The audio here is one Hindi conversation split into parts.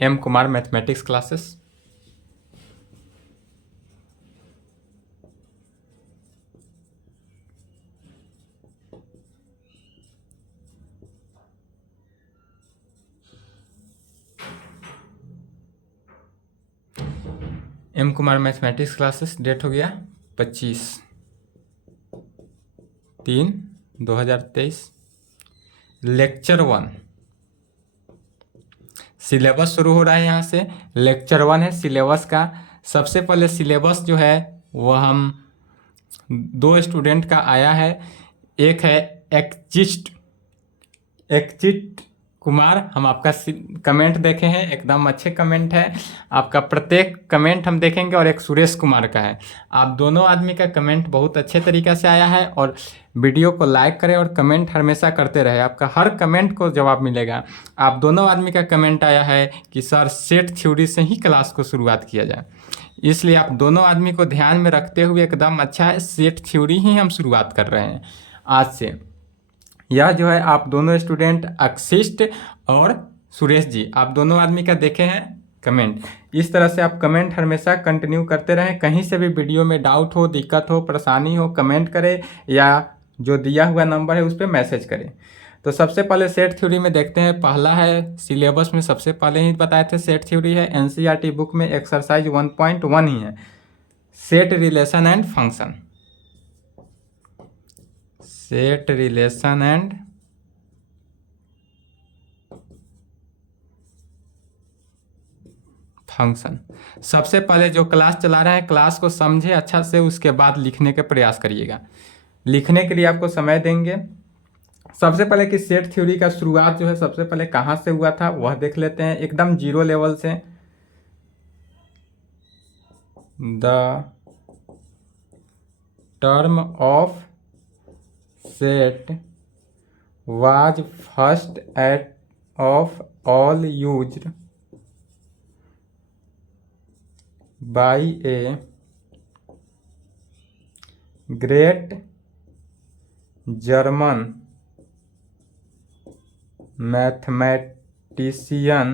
M Kumar mathematics classes. M Kumar mathematics classes, date हो गया 25/3/2023। लेक्चर 1 सिलेबस शुरू हो रहा है यहाँ से। लेक्चर 1 है सिलेबस का। सबसे पहले सिलेबस जो है वह हम 2 स्टूडेंट का आया है। एक है एक्जिस्ट एक्जिट कुमार, हम आपका कमेंट देखे हैं, एकदम अच्छे कमेंट है आपका। प्रत्येक कमेंट हम देखेंगे। और एक सुरेश कुमार का है। आप दोनों आदमी का कमेंट बहुत अच्छे तरीक़े से आया है। और वीडियो को लाइक करें और कमेंट हमेशा करते रहे, आपका हर कमेंट को जवाब मिलेगा। आप दोनों आदमी का कमेंट आया है कि सर सेट थ्योरी से ही क्लास को शुरुआत किया जाए, इसलिए आप दोनों आदमी को ध्यान में रखते हुए एकदम अच्छा है, सेट थ्योरी ही हम शुरुआत कर रहे हैं आज से। यह जो है आप दोनों स्टूडेंट अक्षिष्ट और सुरेश जी, आप दोनों आदमी का देखे हैं कमेंट। इस तरह से आप कमेंट हमेशा कंटिन्यू करते रहें। कहीं से भी वीडियो में डाउट हो, दिक्कत हो, परेशानी हो, कमेंट करें या जो दिया हुआ नंबर है उस पर मैसेज करें। तो सबसे पहले सेट थ्योरी में देखते हैं। पहला है सिलेबस में सबसे पहले ही बताए थे सेट थ्योरी है। एनसीईआरटी बुक में एक्सरसाइज 1.1 ही है, set relation and function. Set relation and function. सबसे पहले जो क्लास चला रहे हैं, क्लास को समझे अच्छा से, उसके बाद लिखने का प्रयास करिएगा। लिखने के लिए आपको समय देंगे। सबसे पहले कि सेट थ्योरी का शुरुआत जो है सबसे पहले कहाँ से हुआ था वह देख लेते हैं, एकदम जीरो लेवल से। The term of set was first at of all used by a great German mathematician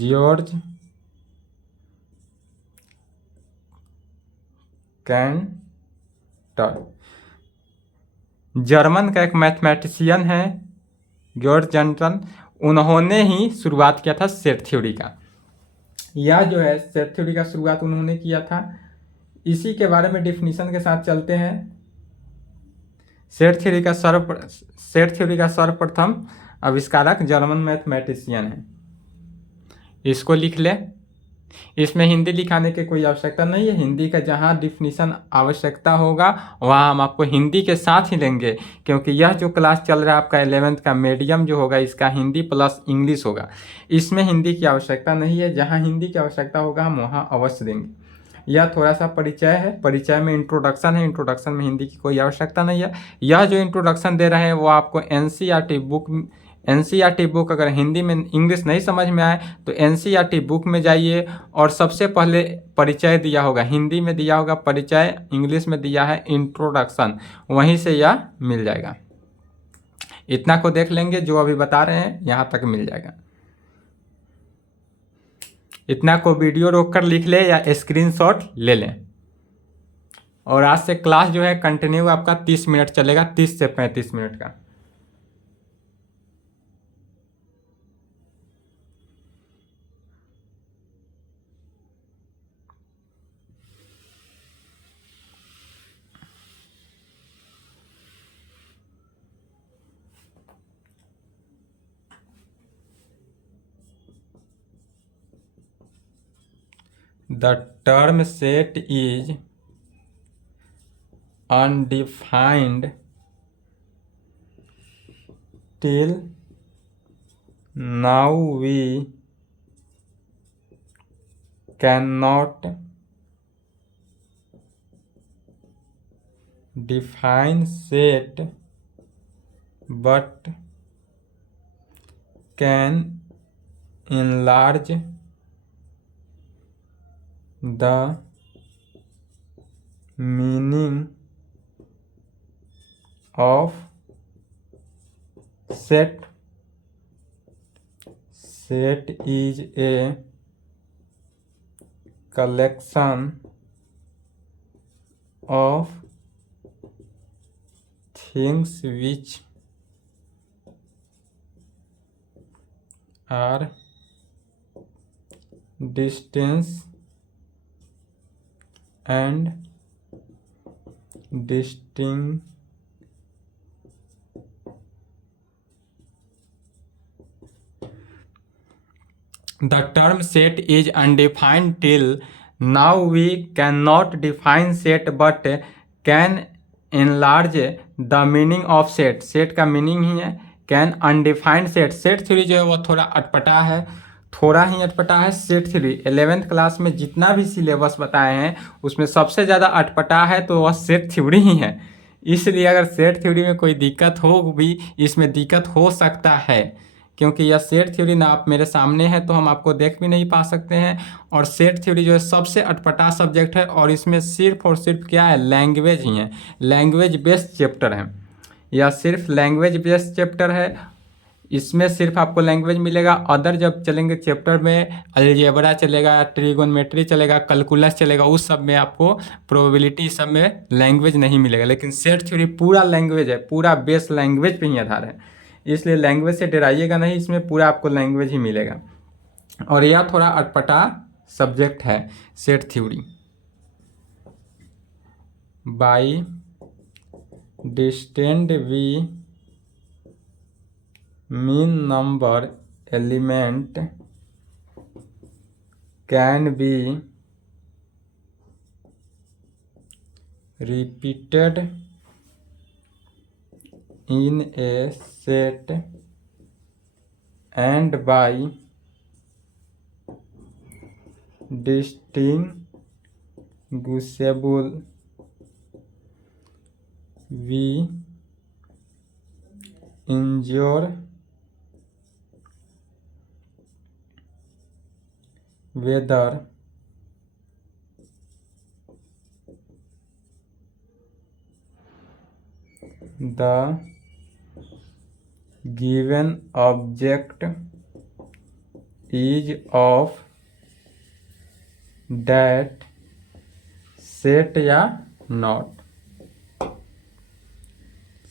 George Cantor। German का एक मैथमेटिशियन है जॉर्ज कैंटर, उन्होंने ही शुरुआत किया था सेट थ्योरी का। यह जो है सेट थ्योरी का शुरुआत उन्होंने किया था। इसी के बारे में डिफिनीशन के साथ चलते हैं। सेट थ्योरी का सर्वप्रथम आविष्कारक जर्मन मैथमेटिशियन है। इसको लिख ले। इसमें हिंदी लिखाने की कोई आवश्यकता नहीं है। हिंदी का जहाँ डिफिनीशन आवश्यकता होगा वहाँ हम आपको हिंदी के साथ ही लेंगे, क्योंकि यह जो क्लास चल रहा है आपका 11th का मीडियम जो होगा इसका हिंदी प्लस इंग्लिश होगा। इसमें हिंदी की आवश्यकता नहीं है। जहाँ हिंदी की आवश्यकता होगा हम वहाँ अवश्य देंगे। यह थोड़ा सा परिचय है, परिचय में इंट्रोडक्शन है। इंट्रोडक्शन में हिंदी की कोई आवश्यकता नहीं है। यह जो इंट्रोडक्शन दे रहे हैं वो आपको एनसीईआरटी बुक अगर हिंदी में इंग्लिश नहीं समझ में आए तो एनसीईआरटी बुक में जाइए और सबसे पहले परिचय दिया होगा, हिंदी में दिया होगा परिचय, इंग्लिश में दिया है इंट्रोडक्शन, वहीं से यह मिल जाएगा। इतना को देख लेंगे, जो अभी बता रहे हैं यहाँ तक मिल जाएगा। इतना को वीडियो रोककर लिख ले या स्क्रीनशॉट ले लें। और आज से क्लास जो है कंटिन्यू आपका 30 मिनट चलेगा, 30 से 35 मिनट का। The term set is undefined till now. We cannot define set but can enlarge the meaning of set set is a collection of things which are distinct and distinct. The term set is undefined till now. We cannot define set but can enlarge the meaning of set. set का मीनिंग ही है can undefined set. Set theory जो है वो थोड़ा अटपटा है, थोड़ा ही अटपटा है. सेट थ्योरी 11th क्लास में जितना भी सिलेबस बताए हैं उसमें सबसे ज़्यादा अटपटा है तो वह सेट थ्योरी ही है. इसलिए अगर सेट थ्योरी में कोई दिक्कत हो भी, इसमें दिक्कत हो सकता है क्योंकि यह सेट थ्योरी ना आप मेरे सामने है तो हम आपको देख भी नहीं पा सकते हैं. और सेट थ्योरी जो है सबसे अटपटा सब्जेक्ट है और इसमें सिर्फ और सिर्फ क्या है, लैंग्वेज ही है. लैंग्वेज बेस्ड चैप्टर है, यह सिर्फ लैंग्वेज बेस्ड चैप्टर है. इसमें सिर्फ आपको लैंग्वेज मिलेगा. अदर जब चलेंगे चैप्टर में अलजेब्रा चलेगा, ट्रिगोनोमेट्री चलेगा, कैलकुलस चलेगा, उस सब में आपको प्रोबेबिलिटी सब में लैंग्वेज नहीं मिलेगा. लेकिन सेट थ्योरी पूरा लैंग्वेज है, पूरा बेस लैंग्वेज पे ही आधार है. इसलिए लैंग्वेज से डराइएगा नहीं, इसमें पूरा आपको लैंग्वेज ही मिलेगा. और यह थोड़ा अटपटा सब्जेक्ट है set theory. By distinct we mean number element can be repeated in a set and by distinguishable we ensure whether the given object is of that set या not.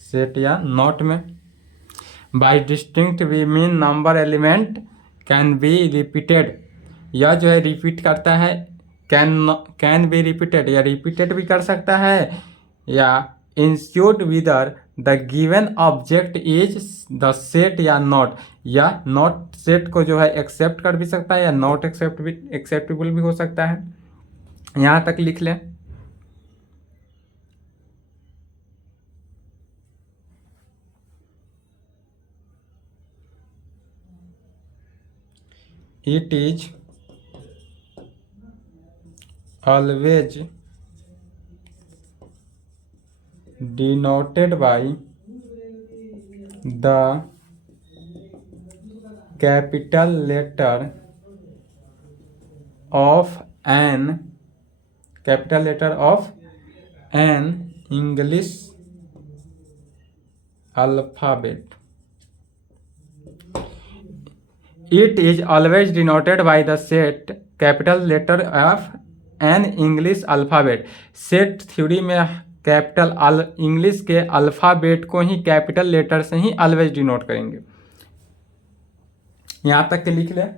सेट या नॉट में by distinct we mean number element can be repeated. यह जो है रिपीट करता है. कैन बी रिपीटेड, या रिपीटेड भी कर सकता है, या ensured whether the given object is the set या नॉट. या नॉट सेट को जो है एक्सेप्ट कर भी सकता है या नॉट एक्सेप्टेबल भी हो सकता है. यहाँ तक लिख लें. It is always denoted by the capital letter of an English alphabet. It is always denoted by the set capital letter of an English alphabet. Set theory में कैपिटल इंग्लिश के अल्फ़ाबेट को ही कैपिटल लेटर से ही ऑलवेज डिनोट करेंगे. यहाँ तक के लिख लें.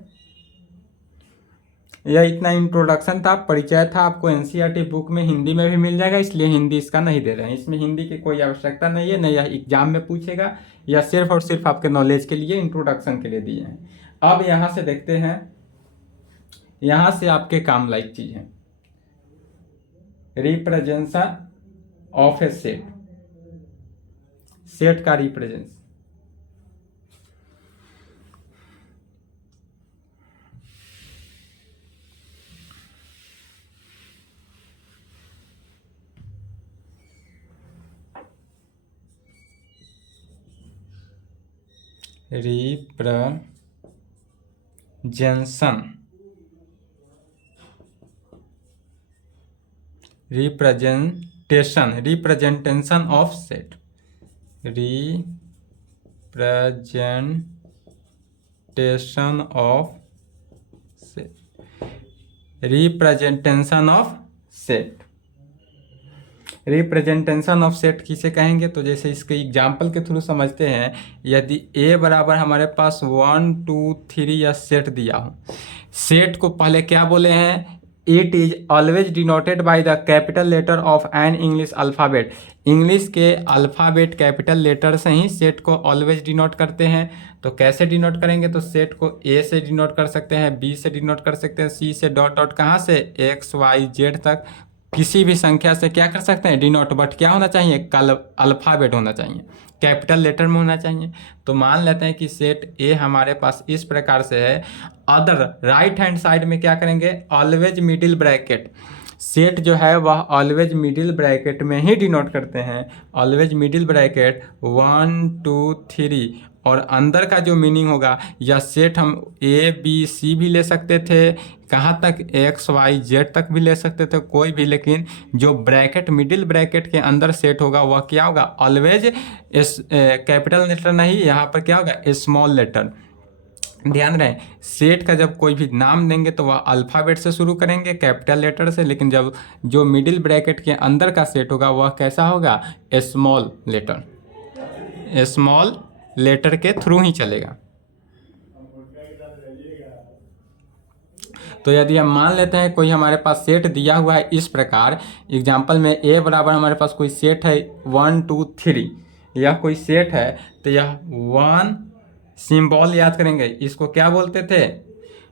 यह इतना इंट्रोडक्शन था, परिचय था. आपको एनसीईआरटी बुक में हिंदी में भी मिल जाएगा, इसलिए हिंदी इसका नहीं दे रहे हैं. इसमें हिंदी की कोई आवश्यकता नहीं है, न यह एग्जाम में पूछेगा. यह सिर्फ और सिर्फ आपके नॉलेज के लिए, इंट्रोडक्शन के लिए दिए हैं. अब यहाँ से देखते हैं, यहाँ से आपके काम लायक चीज है रिप्रेजेंशन ऑफ ए सेट. सेट का रिप्रेजेंशन. Representation of set. Of representation of set. Representation of set किसे कहेंगे, तो जैसे इसके एग्जाम्पल के थ्रू समझते हैं। यदि ए बराबर हमारे पास 1 2 3 या सेट दिया हो, सेट को पहले क्या बोले हैं, it is always denoted by the capital letter of an English alphabet. English के अल्फ़ाबेट कैपिटल लेटर से ही सेट को ऑलवेज डिनोट करते हैं। तो कैसे डिनोट करेंगे, तो सेट को ए से डिनोट कर सकते हैं, बी से डिनोट कर सकते हैं, सी से, डॉट डॉट कहाँ से, एक्स वाई जेड तक किसी भी संख्या से क्या कर सकते हैं, डिनोट। बट क्या होना चाहिए, कल अल्फ़ाबेट होना चाहिए, कैपिटल लेटर में होना चाहिए। तो मान लेते हैं कि सेट ए हमारे पास इस प्रकार से है। अदर राइट हैंड साइड में क्या करेंगे, ऑलवेज मिडिल ब्रैकेट। सेट जो है वह ऑलवेज मिडिल ब्रैकेट में ही डिनोट करते हैं। ऑलवेज मिडिल ब्रैकेट 1 2 3 और अंदर का जो मीनिंग होगा, या सेट हम ए बी सी भी ले सकते थे, कहाँ तक, एक्स वाई जेड तक भी ले सकते थे, कोई भी। लेकिन जो ब्रैकेट मिडिल ब्रैकेट के अंदर सेट होगा वह क्या होगा, ऑलवेज कैपिटल लेटर नहीं, यहाँ पर क्या होगा, स्मॉल लेटर। ध्यान रहे, सेट का जब कोई भी नाम देंगे तो वह अल्फ़ाबेट से शुरू करेंगे, कैपिटल लेटर से। लेकिन जब जो मिडिल ब्रैकेट के अंदर का सेट होगा वह कैसा होगा, स्मॉल लेटर, स्मॉल लेटर के थ्रू ही चलेगा। तो यदि हम मान लेते हैं कोई हमारे पास सेट दिया हुआ है इस प्रकार, एग्जाम्पल में ए बराबर हमारे पास कोई सेट है 1 2 3, यह कोई सेट है, तो यह 1 सिंबल याद करेंगे, इसको क्या बोलते थे,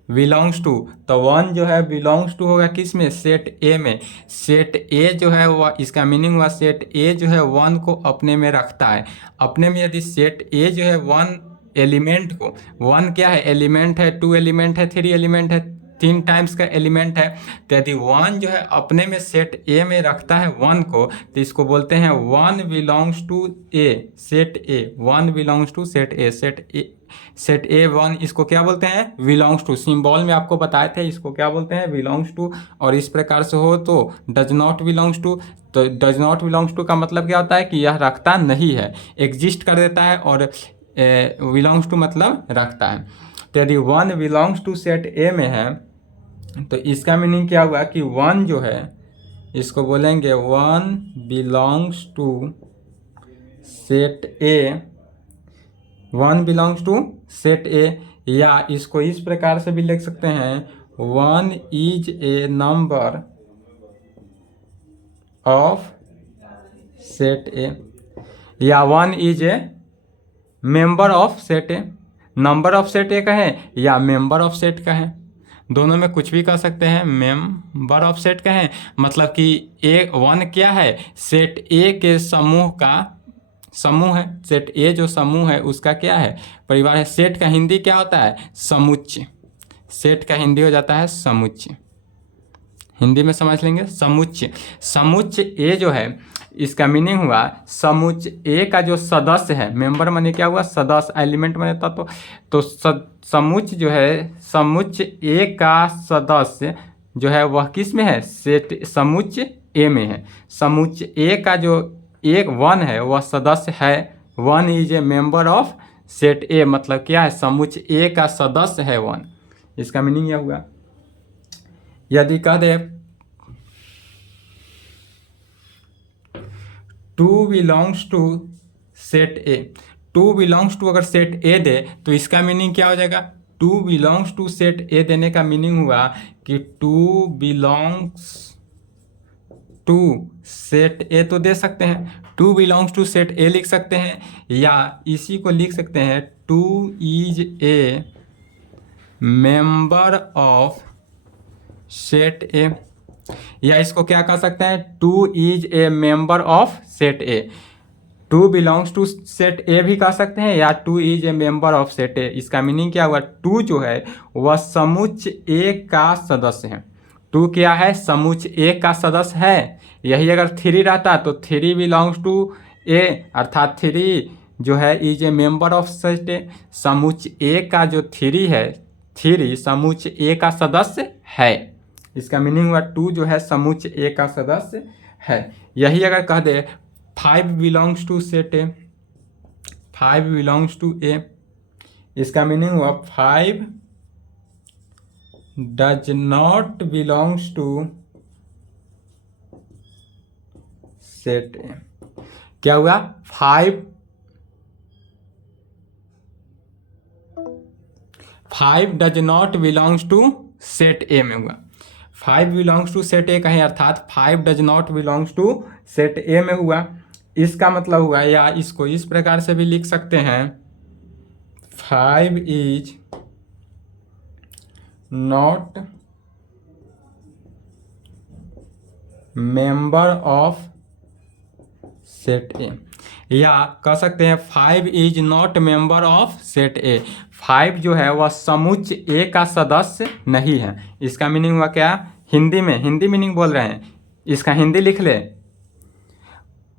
बिलोंग्स टू। तो 1 जो है बिलोंग्स टू होगा किस में, सेट ए में। सेट ए जो है वह, इसका मीनिंग हुआ सेट ए जो है 1 को अपने में रखता है। अपने में यदि सेट ए जो है 1 एलिमेंट को, 1 क्या है, एलिमेंट है, 2 एलिमेंट है, 3 एलिमेंट है, 3 टाइम्स का एलिमेंट है। तो यदि 1 जो है अपने में सेट ए में रखता है 1 को, तो इसको बोलते हैं 1 belongs to A, set A, 1 belongs to set A, set A 1, इसको क्या बोलते हैं, बिलोंग्स टू। सिंबल में आपको बताए थे इसको क्या बोलते हैं, बिलोंग्स टू। और इस प्रकार से हो तो डज नॉट बिलोंग्स टू। तो डज नॉट बिलोंग्स टू का मतलब क्या होता है कि यह रखता नहीं है, एग्जिस्ट कर देता है, और बिलोंग्स टू मतलब रखता है। तो यदि 1 बिलोंग्स टू सेट ए में है, तो इसका मीनिंग क्या हुआ कि 1 जो है, इसको बोलेंगे 1 belongs to set A, 1 belongs to set A. या इसको इस प्रकार से भी लिख सकते हैं, 1 is a number of set A, या 1 is a member of set A. Number of set ए कहें या मेंबर ऑफ सेट कहें, दोनों में कुछ भी कह सकते हैं। मेंबर ऑफ सेट कहें मतलब कि ए 1 क्या है, सेट ए के समूह का समूह है। सेट ए जो समूह है उसका क्या है, परिवार है। सेट का हिंदी क्या होता है, समुच्चय। सेट का हिंदी हो जाता है समुच्चय, हिंदी में समझ लेंगे, समुच्चय। समुच्चय ए जो है, इसका मीनिंग हुआ समुच्चय ए का जो सदस्य है, मेंबर माने क्या हुआ, सदस्य, एलिमेंट माने तत्व। तो समुच्चय जो है, समुच्चय ए का सदस्य जो है वह किस में है, सेट समुच्चय ए में है। समुच्चय ए का जो एक 1 है वह सदस्य है, 1 is a member of set ए, मतलब क्या है, समुच्चय ए का सदस्य है 1। इसका मीनिंग यह हुआ। यदि कह दे 2 belongs to set A, 2 belongs to अगर सेट ए दे तो इसका मीनिंग क्या हो जाएगा, 2 बिलोंग्स टू सेट ए देने का मीनिंग हुआ कि 2 बिलोंग्स टू सेट ए तो दे सकते हैं, 2 बिलोंग्स टू सेट ए लिख सकते हैं, या इसी को लिख सकते हैं 2 is a member of set A, या इसको क्या कह सकते हैं, 2 is a member of set A. 2 belongs to set A भी कह सकते हैं, या 2 is a member of set A. इसका मीनिंग क्या हुआ, 2 जो है वह समुच्चय ए का सदस्य है। 2 क्या है, समुच्चय ए का सदस्य है। यही अगर 3 रहता तो 3 बिलोंग्स टू ए, अर्थात 3 जो है is a member of set ए। समुच्चय ए का जो 3 है, 3 समुच्चय ए का सदस्य है। इसका मीनिंग हुआ 2 जो है समुच्चय ए का सदस्य है। यही अगर कह दे 5 belongs to set A, 5 belongs to A, इसका मीनिंग हुआ 5 does not belongs to set A. क्या हुआ? 5 does not belongs to set A में हुआ। 5 बिलोंग्स टू सेट ए कहें, अर्थात 5 does not belongs to set A में हुआ। इसका मतलब हुआ, या इसको इस प्रकार से भी लिख सकते हैं, 5 is not member of set A, या कह सकते हैं 5 is not member of set A. 5 जो है वह समुच्चय ए का सदस्य नहीं है। इसका मीनिंग हुआ क्या? हिंदी में, हिंदी मीनिंग बोल रहे हैं, इसका हिंदी लिख ले।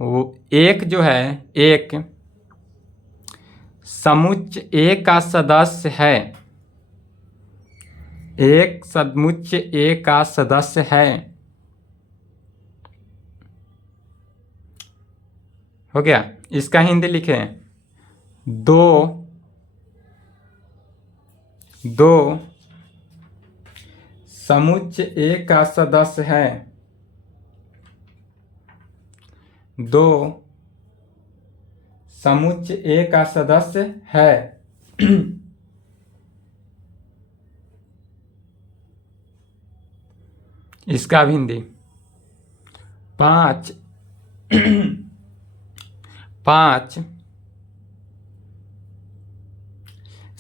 वो एक जो है, एक समुच्चय ए का सदस्य है, एक समुच्चय ए का सदस्य है। हो गया? इसका हिंदी लिखे, दो समुच्चय ए का सदस्य है, दो समुच्चय ए का सदस्य है। इसका भी हिंदी, 5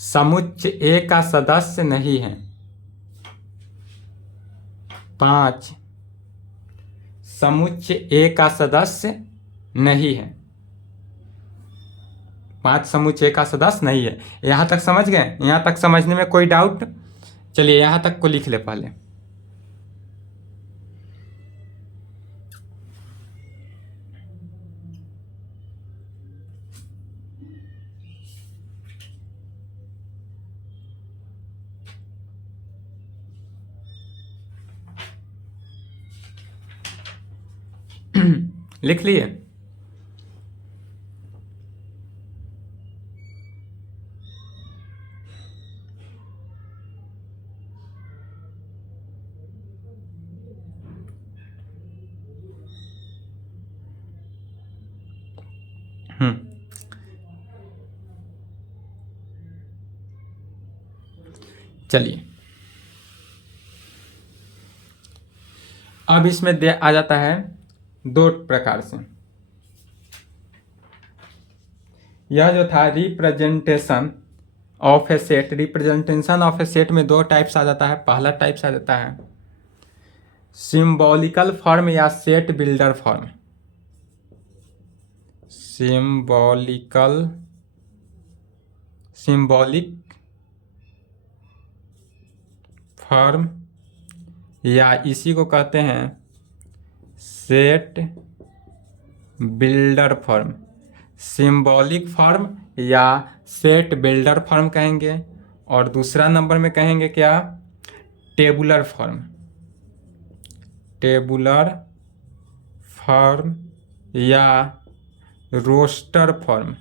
समुच्चय ए का सदस्य नहीं है। 5 समुच्चय ए का सदस्य नहीं है। 5 समुच्चय ए का सदस्य नहीं है। यहाँ तक समझ गए? यहाँ तक समझने में कोई डाउट? चलिए यहाँ तक को लिख ले पहले। लिख लिए? चलिए, अब इसमें आ जाता है दो प्रकार से। यह जो था representation of A set, representation of A set में दो टाइप्स आ जाता है। पहला टाइप्स आ जाता है सिंबॉलिकल फॉर्म या set builder form. Symbolic form, या इसी को कहते हैं set builder form. Symbolic form या सेट बिल्डर फॉर्म कहेंगे। और दूसरा नंबर में कहेंगे क्या? Tabular form. टेबुलर फॉर्म या रोस्टर फॉर्म।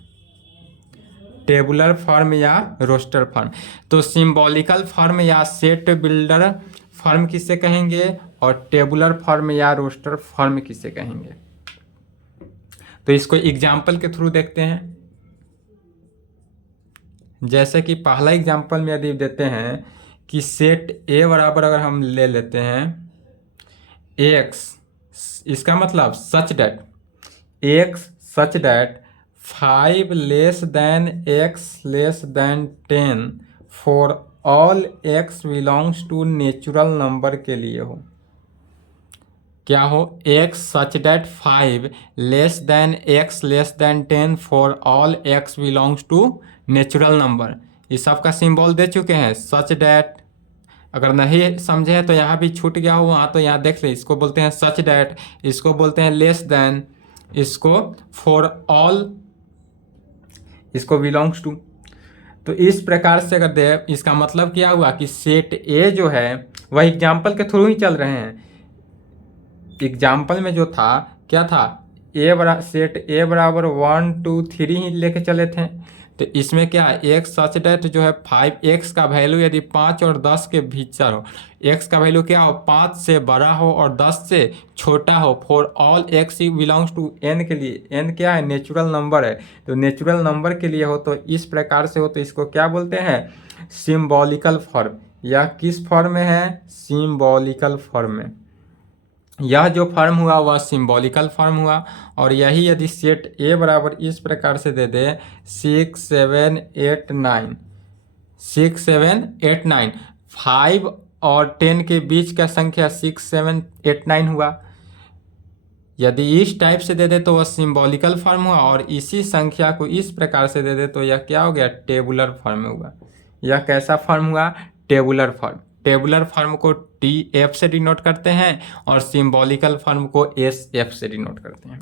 टेबुलर फॉर्म या रोस्टर फॉर्म। तो सिंबॉलिकल फॉर्म या सेट बिल्डर फॉर्म किसे कहेंगे, और टेबुलर फॉर्म या रोस्टर फॉर्म किसे कहेंगे? तो इसको एग्जाम्पल के थ्रू देखते हैं। जैसे कि पहला एग्जाम्पल में यदि देते हैं कि सेट ए बराबर अगर हम ले लेते हैं एक्स, इसका मतलब such that 5 less than x less than 10 for all x belongs to natural number के लिए हो। क्या हो? X such that 5 less than x less than 10 for all x belongs to natural number. इस सब का सिंबल दे चुके हैं, सच दैट। अगर नहीं समझे हैं तो यहाँ भी छूट गया हो वहाँ, तो यहाँ देख ले। इसको बोलते हैं सच दैट, इसको बोलते हैं लेस देन, इसको फॉर ऑल, इसको बिलोंग्स टू। तो इस प्रकार से अगर दे, इसका मतलब क्या हुआ कि सेट ए जो है वह एग्जाम्पल के थ्रू ही चल रहे हैं। एग्जाम्पल में जो था क्या था, सेट ए बराबर 1 2 3 ही लेके चले थे। तो इसमें क्या है, एक्स सच डेट जो है 5, एक्स का वैल्यू यदि 5 और 10 के भीतर हो, एक्स का वैल्यू क्या हो, 5 से बड़ा हो और 10 से छोटा हो, for all x belongs to N के लिए, एन क्या है, नेचुरल नंबर है, तो नेचुरल नंबर के लिए हो तो इस प्रकार से हो तो इसको क्या बोलते हैं, सिंबॉलिकल फॉर्म। यह किस फॉर्म में है, सिंबॉलिकल फॉर्म में। यह जो फॉर्म हुआ वह सिंबॉलिकल फॉर्म हुआ। और यही यदि सेट ए बराबर इस प्रकार से दे दे 6 7 8 9, 6 7 8 9, 5 और 10 के बीच का संख्या 6 7 8 9 हुआ। यदि इस टाइप से दे दे तो वह सिंबॉलिकल फॉर्म हुआ, और इसी संख्या को इस प्रकार से दे दे तो यह क्या हो गया, टेबुलर फॉर्म हुआ। यह कैसा फॉर्म हुआ, टेबुलर फॉर्म। टेबुलर फॉर्म को टी एफ से डिनोट करते हैं और सिंबॉलिकल फॉर्म को एस एफ से डिनोट करते हैं।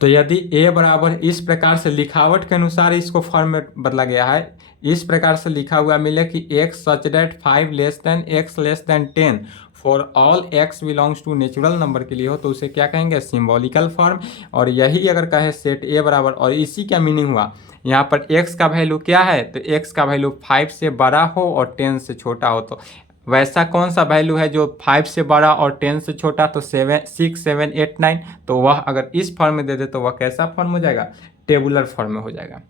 तो यदि ए बराबर इस प्रकार से लिखावट के अनुसार इसको फॉर्म में बदला गया है, इस प्रकार से लिखा हुआ मिले कि x such that 5 less than x less than 10 for all x belongs to natural number के लिए हो तो उसे क्या कहेंगे, सिंबॉलिकल फॉर्म। और यही अगर कहे सेट ए बराबर, और इसी का मीनिंग हुआ यहाँ पर एक्स का वैल्यू क्या है, तो एक्स का वैल्यू 5 से बड़ा हो और 10 से छोटा हो, तो वैसा कौन सा वैल्यू है जो 5 से बड़ा और 10 से छोटा, तो 6 7 8 9, तो वह अगर इस फॉर्म में दे दे तो वह कैसा फॉर्म हो जाएगा, टेबुलर फॉर्म में हो जाएगा,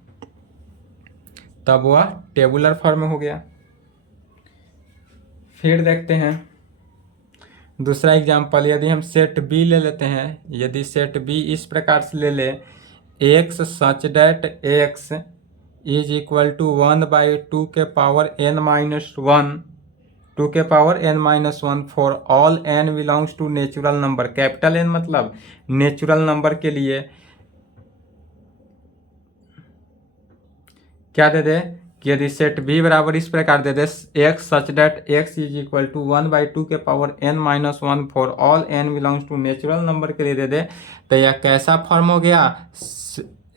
तब वह टेबुलर फॉर्म में हो गया। फिर देखते हैं दूसरा एग्जाम्पल। यदि हम सेट बी ले लेते हैं, यदि सेट बी इस प्रकार से ले ले, x such that x is equal to 1/2 के पावर n माइनस 1, 2 के power n-1 for all n belongs to natural number, capital N मतलब नेचुरल नंबर के लिए क्या दे दे कि यदि सेट बी बराबर इस प्रकार दे दे, x such that x is equal to 1/2 के power n-1 for all n belongs to natural number के लिए दे दे, तो यह कैसा फॉर्म हो गया,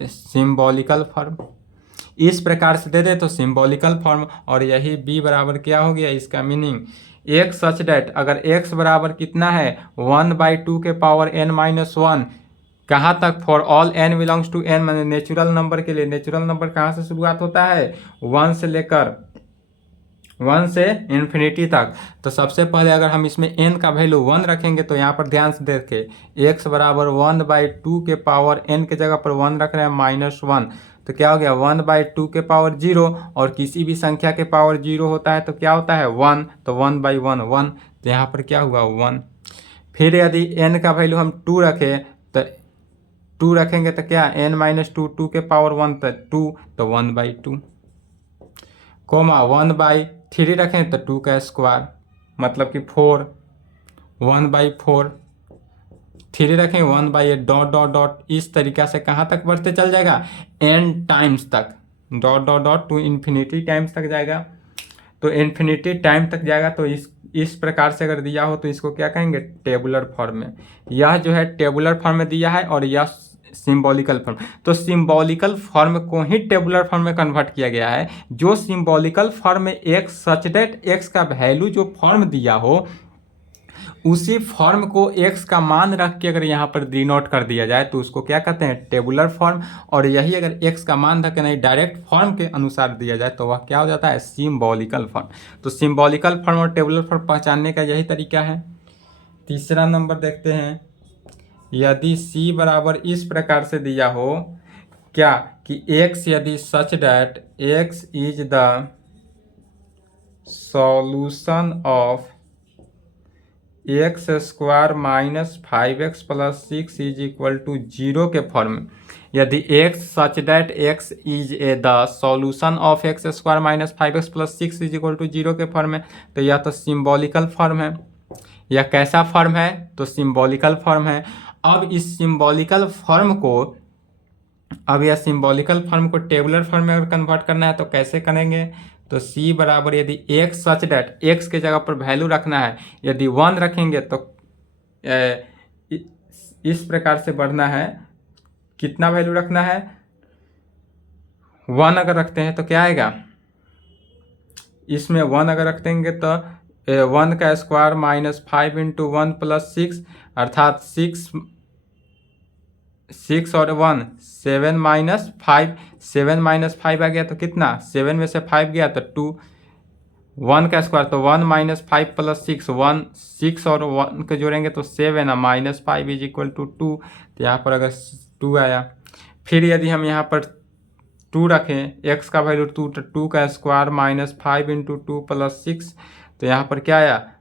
सिंबॉलिकल फॉर्म। इस प्रकार से दे दे तो सिंबॉलिकल फॉर्म। और यही b बराबर क्या हो गया, इसका मीनिंग एक्स सच डेट, अगर x बराबर कितना है 1/2 के पावर n-1, कहाँ तक, for all n belongs to n, मैंने नेचुरल नंबर के लिए, नेचुरल नंबर कहाँ से शुरुआत होता है, 1 से लेकर 1 से इन्फिनिटी तक। तो सबसे पहले अगर हम इसमें n का वैल्यू 1 रखेंगे तो यहाँ पर ध्यान से देखें, x बराबर 1/2 के पावर n के जगह पर 1 रख रहे हैं -1, तो क्या हो गया 1/2 के पावर 0, और किसी भी संख्या के पावर 0 होता है तो क्या होता है 1, तो 1/1 1, तो यहाँ पर क्या हुआ 1। फिर यदि n का वैल्यू हम 2 रखें तो 2 रखेंगे तो क्या n-2, 2 के पावर 1 तो 2, तो 1/2, कोमा 1/3 रखें तो 2 का स्क्वायर मतलब कि 4, 1/4, 3 रखें 1/8, डॉट डॉट डॉट, इस तरीका से कहाँ तक बढ़ते चल जाएगा, n टाइम्स तक, dot dot dot to infinity times तक जाएगा। तो इन्फिनिटी टाइम तक जाएगा, तो इस प्रकार से अगर दिया हो तो इसको क्या कहेंगे, टेबुलर फॉर्म में। यह जो है टेबुलर फॉर्म में दिया है और यह सिंबॉलिकल फॉर्म। तो सिंबॉलिकल फॉर्म को ही टेबुलर फॉर्म में कन्वर्ट किया गया है। जो सिंबॉलिकल फॉर्म में एक्स सच डेट एक्स का वैल्यू जो फॉर्म दिया हो, उसी फॉर्म को x का मान रख के अगर यहाँ पर डिनोट कर दिया जाए तो उसको क्या कहते हैं, टेबुलर फॉर्म। और यही अगर x का मान रख के नहीं डायरेक्ट फॉर्म के अनुसार दिया जाए तो वह क्या हो जाता है, सिंबॉलिकल फॉर्म। तो सिंबॉलिकल फॉर्म और टेबुलर फॉर्म पहचानने का यही तरीका है। तीसरा नंबर देखते हैं। यदि c बराबर इस प्रकार से दिया हो क्या कि x यदि such that x is the solution of x square minus 5x plus 6 is equal to 0 के फॉर्म। यदि x such that x is a the solution of x square minus 5x plus 6 is equal to 0 के फॉर्म में, तो यह तो सिंबॉलिकल फॉर्म है। यह कैसा फॉर्म है, तो सिंबॉलिकल फॉर्म है। अब इस सिंबॉलिकल फॉर्म को, अब यह सिंबॉलिकल फॉर्म को टेबुलर फॉर्म में अगर कन्वर्ट करना है तो कैसे करेंगे, तो c बराबर यदि x सच डेट x के जगह पर वैल्यू रखना है, यदि 1 रखेंगे तो इस प्रकार से बढ़ना है, कितना वैल्यू रखना है, 1 अगर रखते हैं तो क्या आएगा, इसमें 1 अगर रख देंगे तो 1 का स्क्वायर माइनस 5 × 1 + 6 अर्थात 6 6 और 1 7 माइनस 5, 7 माइनस 5 आ गया तो कितना, 7 में से 5 गया तो 2, 1 का स्क्वायर तो 1 माइनस 5 प्लस 6, 1 6 और 1 के जोड़ेंगे तो 7 है, माइनस 5 इज इक्वल टू 2। तो यहाँ पर अगर 2 आया, फिर यदि हम यहाँ पर 2 रखें, x का वैल्यू 2 तो 2 का स्क्वायर माइनस 5 इंटू 2 प्लस 6, तो यहाँ पर क्या आया,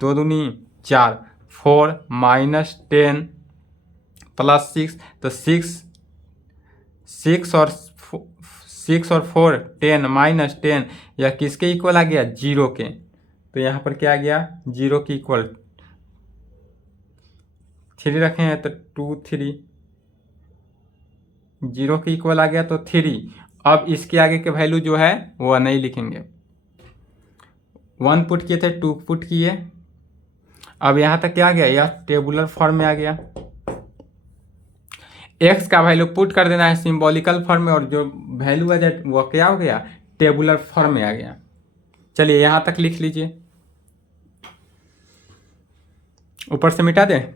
2 दूनी 4, 4 माइनस 10 प्लस 6, तो 6 और 4 10 माइनस 10, यह किसके इक्वल आ गया, 0 के। तो यहाँ पर क्या आ गया, 0 के इक्वल। 3 रखे हैं तो 2 3, 0 के इक्वल आ गया तो 3। अब इसके आगे के वैल्यू जो है वह नहीं लिखेंगे। 1 पुट किए थे, 2 पुट किए, अब यहाँ तक क्या आ गया, यह टेबुलर फॉर्म में आ गया। x का वैल्यू पुट कर देना है सिंबॉलिकल फॉर्म में, और जो वैल्यू आ जाए वह क्या हो गया, टेबुलर फॉर्म में आ गया। चलिए यहाँ तक लिख लीजिए, ऊपर से मिटा दें।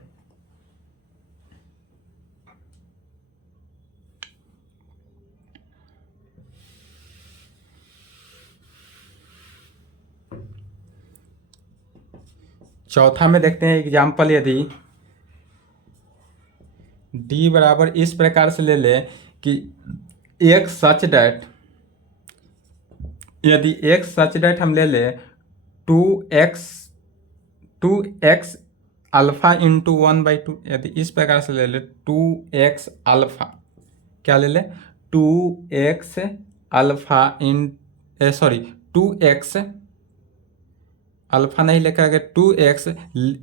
चौथा में देखते हैं एग्जाम्पल, यदि d बराबर इस प्रकार से ले ले कि एक सच डैट, यदि एक सच डैट हम ले ले 2x अल्फा इंटू 1/2, यदि इस प्रकार से ले ले 2x अल्फा, क्या ले ले, 2x alpha sorry 2x alpha नहीं लेकर अगर 2x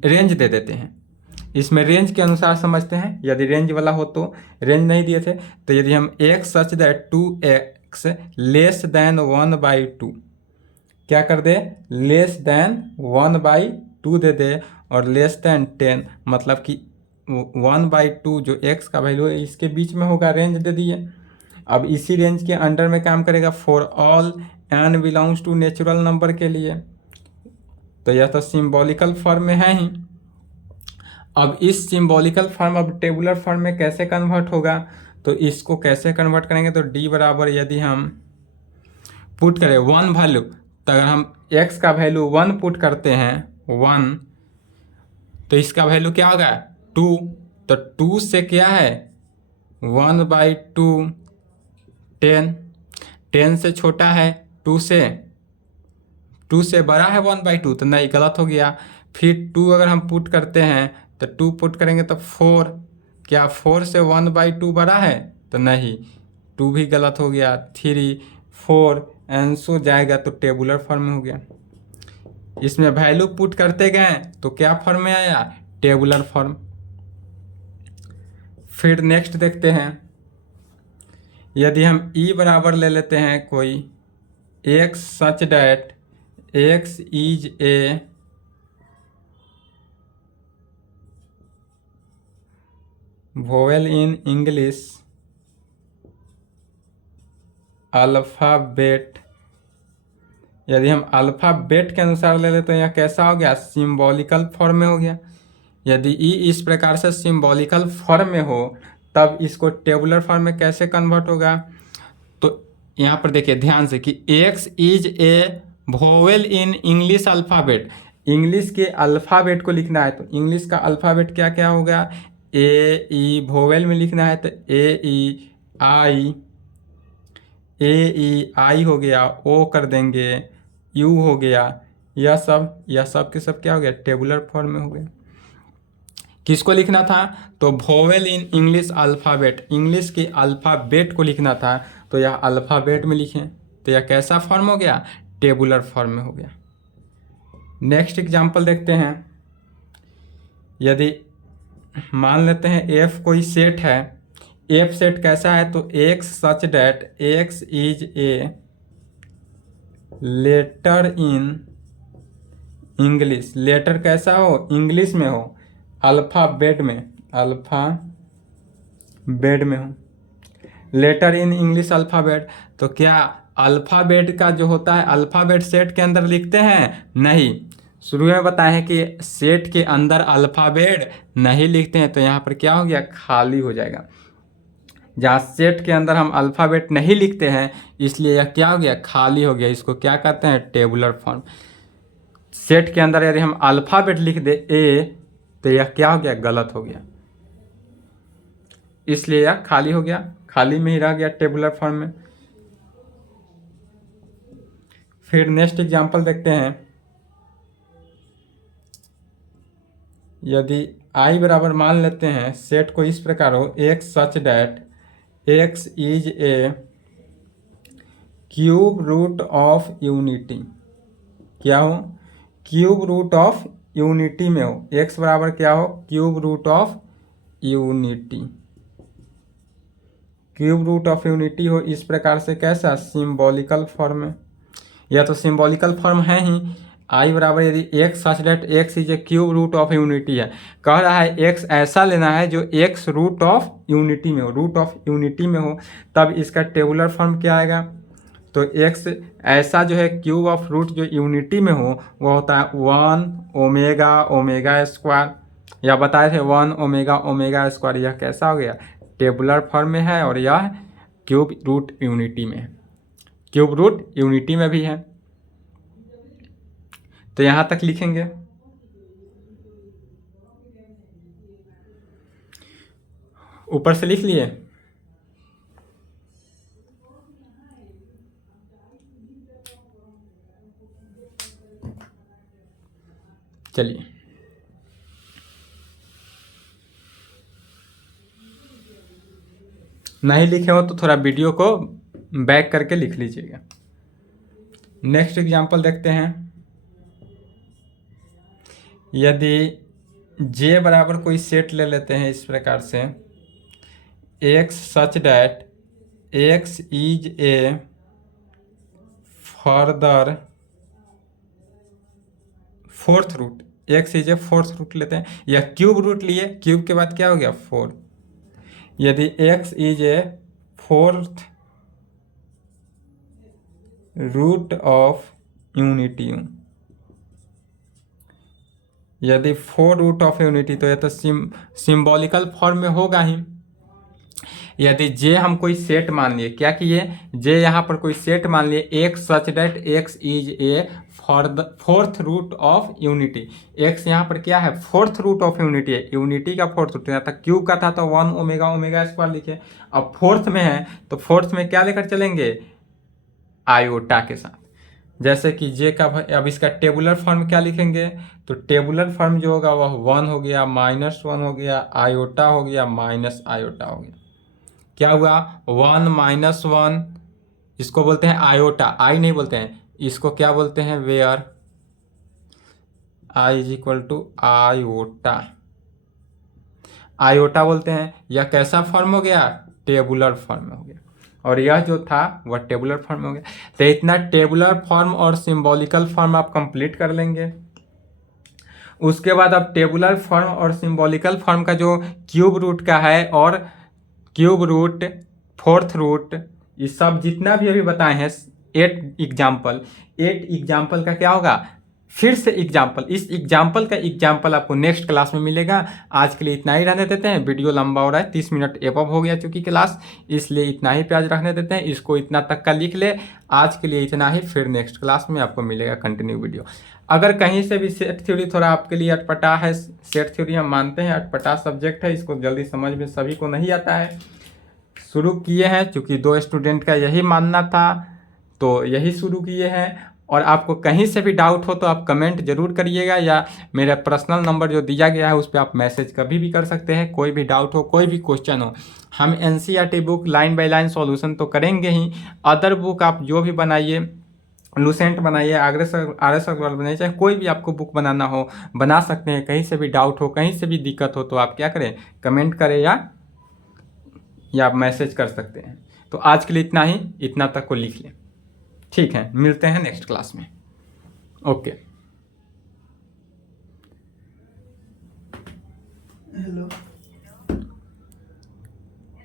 रेंज दे देते हैं, इसमें रेंज के अनुसार समझते हैं। यदि रेंज वाला हो तो, रेंज नहीं दिए थे तो यदि हम एक such that 2x less than 1/2, क्या कर दे, लेस देन 1/2 दे दे, और लेस देन 10 मतलब कि 1/2 जो x का वैल्यू है इसके बीच में होगा, रेंज दे दिए। अब इसी रेंज के अंडर में काम करेगा for all n belongs to natural number के लिए, तो यह तो सिंबॉलिकल फॉर्म में है ही। अब इस सिंबॉलिकल फॉर्म अब टेबुलर फॉर्म में कैसे कन्वर्ट होगा, तो इसको कैसे कन्वर्ट करेंगे, तो d बराबर यदि हम पुट करें 1 वैल्यू, तो अगर हम x का वैल्यू 1 पुट करते हैं 1, तो इसका वैल्यू क्या होगा 2, तो 2 से क्या है 1/2, 10 से छोटा है 2 से बड़ा है 1/2, तो नहीं, गलत हो गया। फिर 2 अगर हम पुट करते हैं तो 2 पुट करेंगे तो 4, क्या 4 से 1/2 बड़ा है, तो नहीं, 2 भी गलत हो गया। 3 4 आंसर जाएगा तो टेबुलर फॉर्म में हो गया। इसमें वैल्यू पुट करते गए तो क्या फॉर्म में आया, टेबुलर फॉर्म। फिर नेक्स्ट देखते हैं, यदि हम e बराबर ले लेते हैं कोई x such that x is A vowel in English alphabet, यदि हम अल्फ़ाबेट के अनुसार ले लेते हैं यह कैसा हो गया, सिंबॉलिकल फॉर्म में हो गया। यदि ई इस प्रकार से सिंबॉलिकल फॉर्म में हो तब इसको टेबुलर फॉर्म में कैसे कन्वर्ट होगा, तो यहाँ पर देखिए ध्यान से कि x is A vowel in English alphabet, English के अल्फ़ाबेट को लिखना है, तो इंग्लिश का अल्फ़ाबेट क्या क्या होगा, ए ई, वोवेल में लिखना है तो ए ई आई हो गया, ओ कर देंगे, यू हो गया, यह सब के सब क्या हो गया, टेबुलर फॉर्म में हो गया। किसको लिखना था, तो vowel in English alphabet, English के अल्फ़ाबेट को लिखना था, तो यह अल्फ़ाबेट में लिखें, तो यह कैसा फॉर्म हो गया, टेबुलर फॉर्म में हो गया। नेक्स्ट एग्जांपल देखते हैं, यदि मान लेते हैं f कोई सेट है, f सेट कैसा है, तो x such that x is a letter in English, letter कैसा हो, इंग्लिश में हो, अल्फ़ाबेट में हो, लेटर इन इंग्लिश अल्फ़ाबेट। तो क्या अल्फ़ाबेट का जो होता है अल्फ़ाबेट सेट के अंदर लिखते हैं, नहीं, शुरू में बताए हैं कि सेट के अंदर अल्फ़ाबेट नहीं लिखते हैं, तो यहाँ पर क्या हो गया, खाली हो जाएगा। जहाँ सेट के अंदर हम अल्फ़ाबेट नहीं लिखते हैं, इसलिए यह क्या हो गया, खाली हो गया। इसको क्या कहते हैं, टेबुलर फॉर्म। सेट के अंदर यदि हम अल्फ़ाबेट लिख दे ए, तो यह क्या हो गया, गलत हो गया, इसलिए यह खाली हो गया, खाली में ही रह गया टेबुलर फॉर्म में। फिर नेक्स्ट एग्जांपल देखते हैं। यदि i बराबर मान लेते हैं, सेट को इस प्रकार हो, x such that x is a cube root of unity. क्या हो, क्यूब रूट ऑफ यूनिटी में हो, x बराबर क्या हो, cube root of unity. Cube root of unity हो इस प्रकार से, कैसा, सिंबॉलिकल फॉर्म में। यह तो सिंबॉलिकल फॉर्म है ही। आई बराबर यदि x such that x is a cube root of unity है, कह रहा है एक्स ऐसा लेना है जो एक्स रूट ऑफ यूनिटी में हो, रूट ऑफ यूनिटी में हो, तब इसका टेबुलर फॉर्म क्या आएगा। तो एक्स ऐसा जो है क्यूब ऑफ रूट जो यूनिटी में हो, वो होता है 1 ओमेगा ओमेगा स्क्वायर, या बताए थे 1 ओमेगा ओमेगा स्क्वायर। यह कैसा हो गया, टेबुलर फॉर्म में है, और यह क्यूब रूट यूनिटी में है, क्यूब रूट यूनिटी में भी है। तो यहाँ तक लिखेंगे। ऊपर से लिख लिए। चलिए, नहीं लिखे हो तो थोड़ा वीडियो को बैक करके लिख लीजिएगा। नेक्स्ट एग्जांपल देखते हैं। यदि j बराबर कोई सेट ले लेते हैं इस प्रकार से, x such that x is a further fourth root, x is a fourth root लेते हैं, या क्यूब रूट लिए, क्यूब के बाद क्या हो गया, 4। यदि x is a fourth root of unity, यदि 4 रूट ऑफ यूनिटी, तो यह तो सिंबॉलिकल फॉर्म में होगा ही। यदि j हम कोई सेट मान लिए, क्या किए, j यहाँ पर कोई सेट मान लिए, x such that x is a fourth root of unity. x यहाँ पर क्या है, फोर्थ रूट ऑफ यूनिटी है, यूनिटी का फोर्थ रूट, यहाँ तक क्यूब का था तो 1 ओमेगा ओमेगा स्क्वायर लिखे। अब फोर्थ में है तो फोर्थ में क्या लेकर चलेंगे, आयोटा के साथ। जैसे कि j का, अब इसका टेबुलर फॉर्म क्या लिखेंगे, तो टेबुलर फॉर्म जो होगा वह 1 हो गया, -1 हो गया, आयोटा हो गया, माइनस आयोटा हो गया। क्या हुआ, 1 -1, इसको बोलते हैं आयोटा, आई नहीं बोलते हैं, इसको क्या बोलते हैं, where I is equal to iota, iota बोलते हैं। यह कैसा फॉर्म हो गया, टेबुलर फॉर्म में हो गया, और यह जो था वह टेबुलर फॉर्म में हो गया। तो इतना टेबुलर फॉर्म और सिंबॉलिकल फॉर्म आप कंप्लीट कर लेंगे। उसके बाद अब टेबुलर फॉर्म और सिंबॉलिकल फॉर्म का जो क्यूब रूट का है, और क्यूब रूट, फोर्थ रूट, ये सब जितना भी अभी बताए हैं 8 एग्जाम्पल का क्या होगा, फिर से एग्जाम्पल, इस एग्जाम्पल का एग्जाम्पल आपको नेक्स्ट क्लास में मिलेगा। आज के लिए इतना ही रहने देते हैं, वीडियो लंबा हो रहा है, 30 मिनट एबव हो गया चूंकि क्लास, इसलिए इतना ही पे आज रखने देते हैं। इसको इतना तक का लिख ले, आज के लिए इतना ही, फिर नेक्स्ट क्लास में आपको मिलेगा कंटिन्यू वीडियो। अगर कहीं से भी सेट थ्योरी थोड़ा आपके लिए अटपटा है, सेट थ्योरी हम मानते हैं अटपटा सब्जेक्ट है, इसको जल्दी समझ में सभी को नहीं आता है, शुरू किए हैं चूँकि 2 स्टूडेंट का यही मानना था तो यही शुरू किए हैं। और आपको कहीं से भी डाउट हो तो आप कमेंट जरूर करिएगा, या मेरा पर्सनल नंबर जो दिया गया है उस पर आप मैसेज कभी भी कर सकते हैं। कोई भी डाउट हो, कोई भी क्वेश्चन हो, हम NCERT book line by line solution तो करेंगे ही, अदर बुक आप जो भी बनाइए, लूसेंट बनाइए, RS अग्रवाल बनाइए, चाहे कोई भी आपको बुक बनाना हो बना सकते हैं। कहीं से भी डाउट हो, कहीं से भी दिक्कत हो तो आप क्या करें, कमेंट करें या आप मैसेज कर सकते हैं। तो आज के लिए इतना ही, इतना तक को लिख लें, ठीक है। मिलते हैं नेक्स्ट क्लास में, ओके। हेलो।